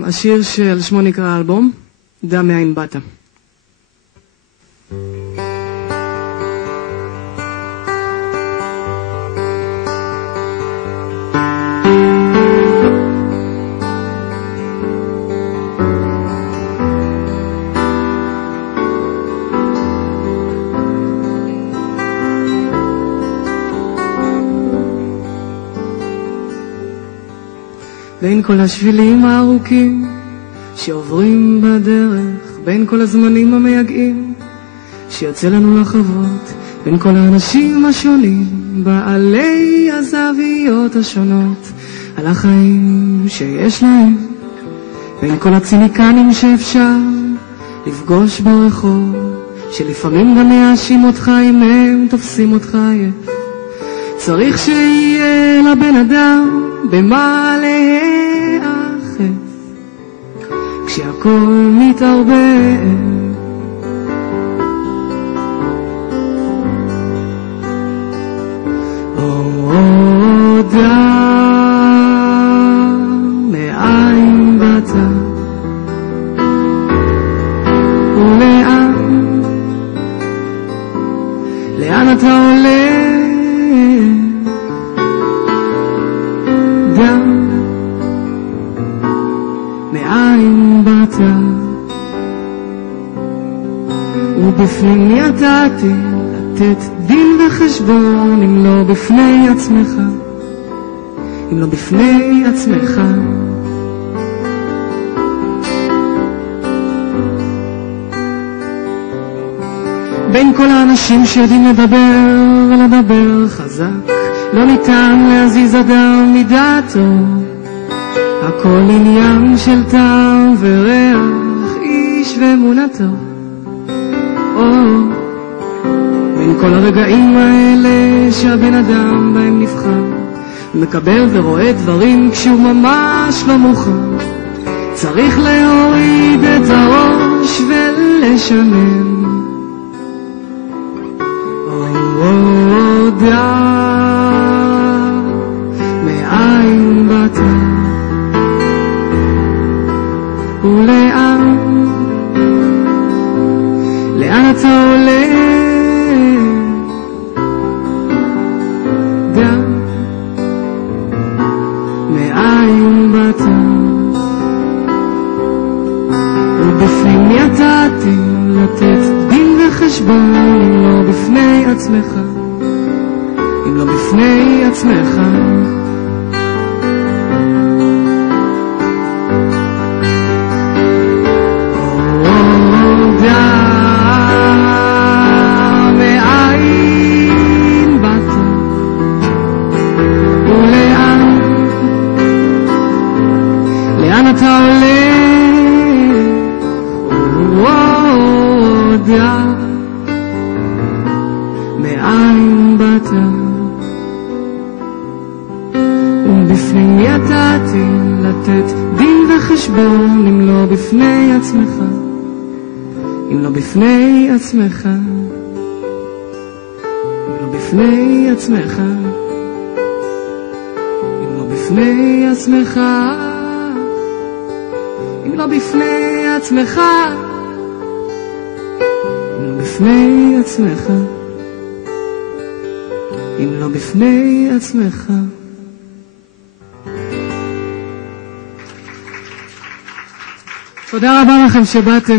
השיר שעל שמו נקרא האלבום, דע מאין באת. בין כל השבילים הארוכים שעוברים בדרך, בין כל הזמנים המייגעים שיוצא לנו לחוות, בין כל האנשים השונים בעלי הזוויות השונות על החיים שיש להם, בין כל הציניקנים שאפשר לפגוש ברחוב, שלפעמים גם יאשים אותך אם הם תופסים אותך עייף. צריך שיהיה לבן אדם במה להיאחז כשהכל מתערבב. דע מאין באת לאן אתה הולך. מאין באת ובפני מי אתה לתת דין וחשבון, אם לא בפני עצמך, אם לא בפני עצמך. בין כל האנשים שיודעים לדבר ולדבר חזק, לא ניתן להזיז אדם מדעתו, הכל עניין של טעם וריח, איש ואמונתו. בין כל הרגעים האלה שהבן אדם בהם נבחר, מקבל ורואה דברים כשהוא ממש לא מוכן, צריך להוריד את הראש ולשנן. דע מאין באת לאן אתה הולך. דע מאין באת ובפני מי אתה לתת דין וחשבון, אם לא בפני עצמך, אם לא בפני עצמך. לאן אתה הולך? דע מאין באת ובפני מי אתה לתת דין וחשבון, אם לא בפני עצמך, אם לא בפני עצמך, אם לא בפני עצמך, אם לא בפני עצמך, אם לא בפני עצמך, אם לא בפני עצמך, אם לא בפני עצמך. תודה רבה לכם שבאתם.